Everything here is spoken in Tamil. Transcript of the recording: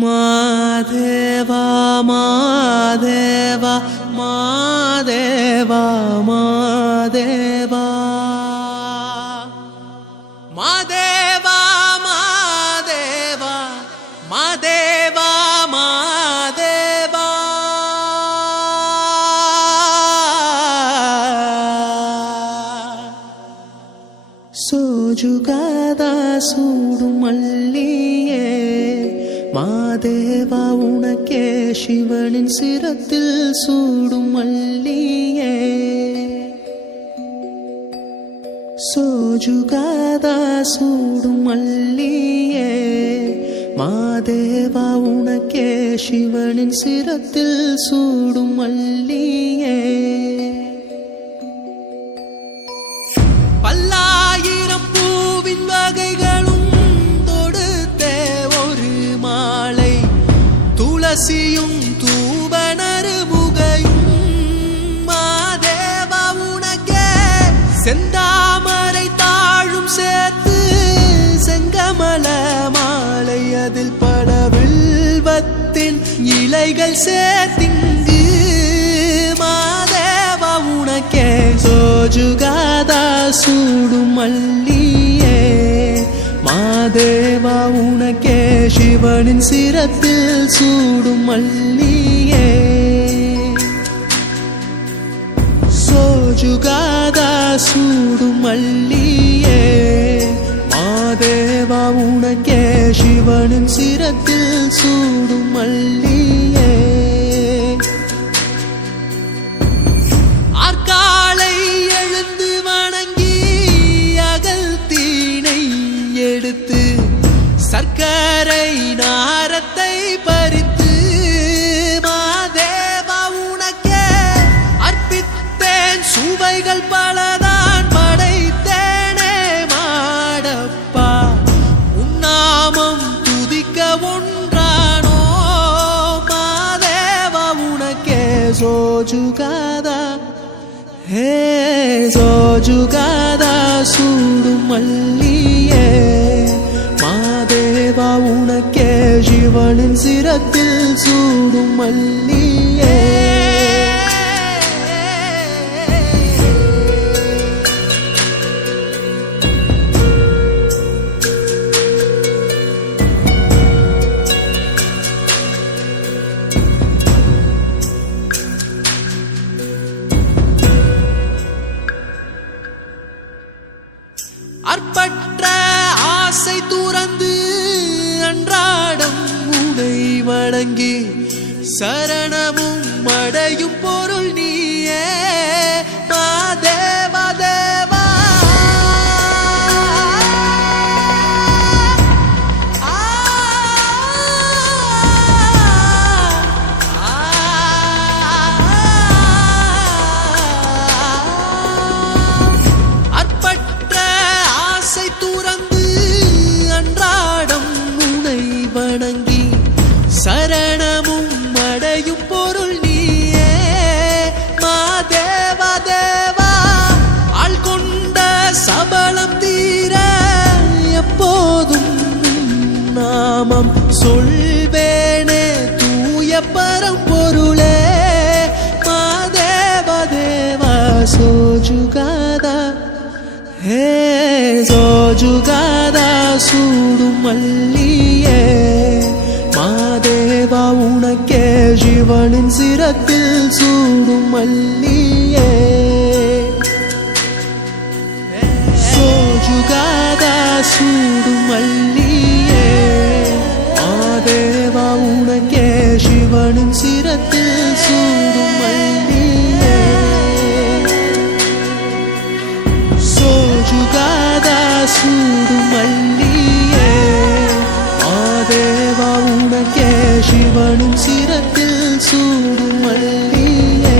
மாதேவா மாதேவா மாதேவா மாதேவா. மாதேவா மாதேவா மாதேவா மாதேவா. சோஜுகாத சூடும் மல்லியே மாதேவா உனக்கே சிவனின் சிரத்தில் சூடும் மல்லியே. சோஜுகாதா சூடும் மல்லியே. மாதேவா உனக்கே சிவனின் சிரத்தில் சூடும் மல்லியே. துளசியும் தூபனரு முகையும் மாதேவா உனக்கே செந்தாமரை தாழும் சேர்த்து செங்கமல மாலை அதில் பல வில்வத்தின் இலைகள் சேர்த்திங்கு மாதேவா உனக்கே சோஜுகா சிவனின் சிரத்தில் சூடும் மல்லியே சோஜுகாதா சூடும் மல்லியே மாதேவா உனக்கே சிவனின் சிரத்தில் சூடும் மல்லி ഹേ സോജുഗാദാസൂടും മല്ലിയേ മാദേവ ഉണക്കേ ശിവനിൻ സിരത്തിൽ സൂടും മല്ലിയേ சரணமும் அடையும் பொருள் நாமம் சொல்வேனே தூய பரம்பொருளே. மாதேவ தேவ சோஜுகாதா. ஹே சோஜுகாதா சூடும் மல்லியே. மாதேவா உனக்கே சிவனின் சிரத்தில் சூடும் மல்லியே. சோஜுகாதா சூடும் மல்லி உள்ளத்தில் சூடும் மல்லியே சோஜுகாதா சூடும் மல்லியே ஆதேவா உனக்கே சிவனும் சிரத்தில் சூடும் மல்லியே